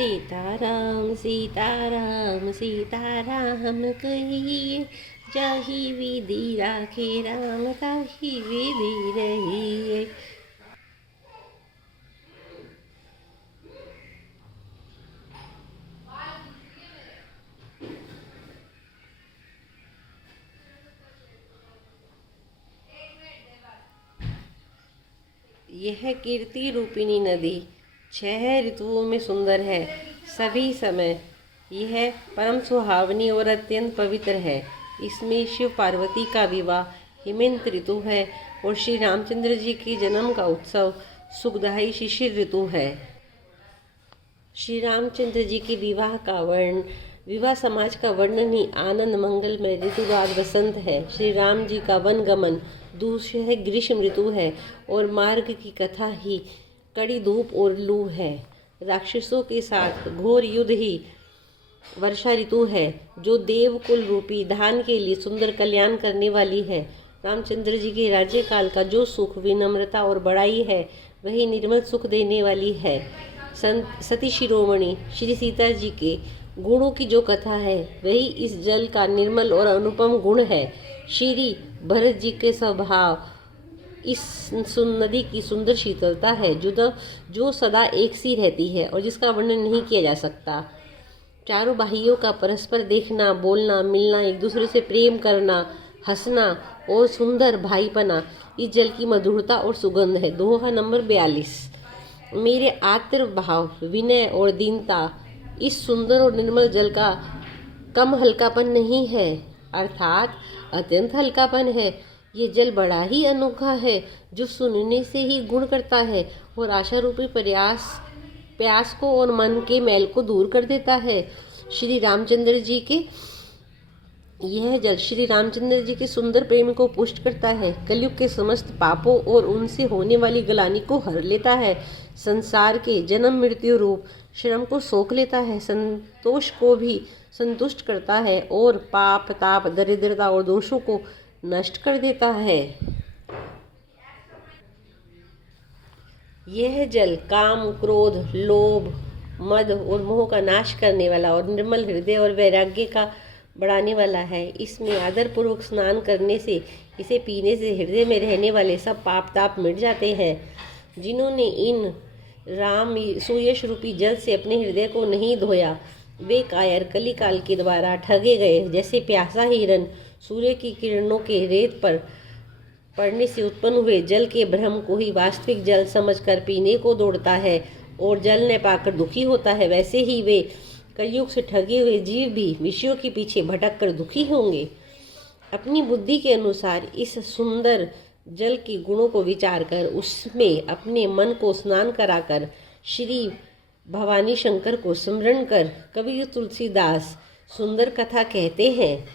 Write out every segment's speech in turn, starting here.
सीताराम सीताराम सीताराम कहिए, जाहि विधि राखे राम ताहि विधि रहिए। यह कीर्ति रूपिणी नदी 6 ऋतुओं में सुंदर है। सभी समय यह परम सुहावनी और अत्यंत पवित्र है। इसमें शिव पार्वती का विवाह हेमंत ऋतु है और श्री रामचंद्र जी के जन्म का उत्सव सुखदायी शिशिर ऋतु है। श्री रामचंद्र जी के विवाह समाज का वर्णन ही आनंद मंगल में ऋतुराज वसंत है। श्री राम जी का वन गमन दूसरे ग्रीष्म ऋतु है और मार्ग की कथा ही कड़ी धूप और लू है। राक्षसों के साथ घोर युद्ध ही वर्षा ऋतु है, जो देवकुल रूपी धान के लिए सुंदर कल्याण करने वाली है। रामचंद्र जी के राज्यकाल का जो सुख विनम्रता और बड़ाई है, वही निर्मल सुख देने वाली है। सती शिरोमणि श्री सीता जी के गुणों की जो कथा है, वही इस जल का निर्मल और अनुपम गुण है। श्री भरत जी के स्वभाव इस नदी की सुंदर शीतलता है, जो सदा एक सी रहती है और जिसका वर्णन नहीं किया जा सकता। चारों भाइयों का परस्पर देखना, बोलना, मिलना, एक दूसरे से प्रेम करना, हंसना और सुंदर भाईपना, इस जल की मधुरता और सुगंध है। दोहा नंबर 42। मेरे आर्द्र भाव, विनय और दीनता इस सुंदर और निर्मल जल का कम हल्कापन नहीं है, अर्थात अत्यंत हल्कापन है। ये जल बड़ा ही अनोखा है, जो सुनने से ही गुण करता है और आशा रूपी प्यास को और मन के मैल को दूर कर देता है। श्री रामचंद्र जी के सुंदर प्रेम को पुष्ट करता है, कलयुग के समस्त पापों और उनसे होने वाली ग्लानि को हर लेता है, संसार के जन्म मृत्यु रूप श्रम को सोख लेता है, संतोष को भी संतुष्ट करता है और पाप ताप दरिद्रता और दोषों को नष्ट कर देता है। यह जल काम, क्रोध, लोभ, मद और मोह का नाश करने वाला और निर्मल हृदय और वैराग्य का बढ़ाने वाला है। इसमें आदरपूर्वक स्नान करने से, इसे पीने से हृदय में रहने वाले सब पाप ताप मिट जाते हैं। जिन्होंने इन राम सुयश रूपी जल से अपने हृदय को नहीं धोया, वे कायर कलिकाल के द्वारा ठगे गए। जैसे प्यासा हिरन सूर्य की किरणों के रेत पर पड़ने से उत्पन्न हुए जल के भ्रम को ही वास्तविक जल समझकर पीने को दौड़ता है और जल न पाकर दुखी होता है, वैसे ही वे कलयुग से ठगे हुए जीव भी विषयों के पीछे भटक कर दुखी होंगे। अपनी बुद्धि के अनुसार इस सुंदर जल के गुणों को विचार कर उसमें अपने मन को स्नान कराकर श्री भवानी शंकर को स्मरण कर कवि तुलसीदास सुंदर कथा कहते हैं।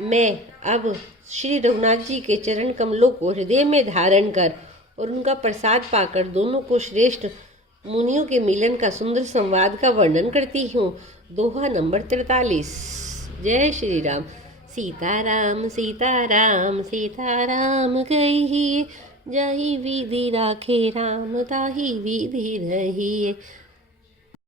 मैं अब श्री रघुनाथ जी के चरण कमलों को हृदय में धारण कर और उनका प्रसाद पाकर दोनों को श्रेष्ठ मुनियों के मिलन का सुंदर संवाद का वर्णन करती हूँ। दोहा नंबर 43। जय श्री राम। सीताराम सीताराम सीताराम कहिए, जाहि विधि राखे राम ताहि विधि रहिए।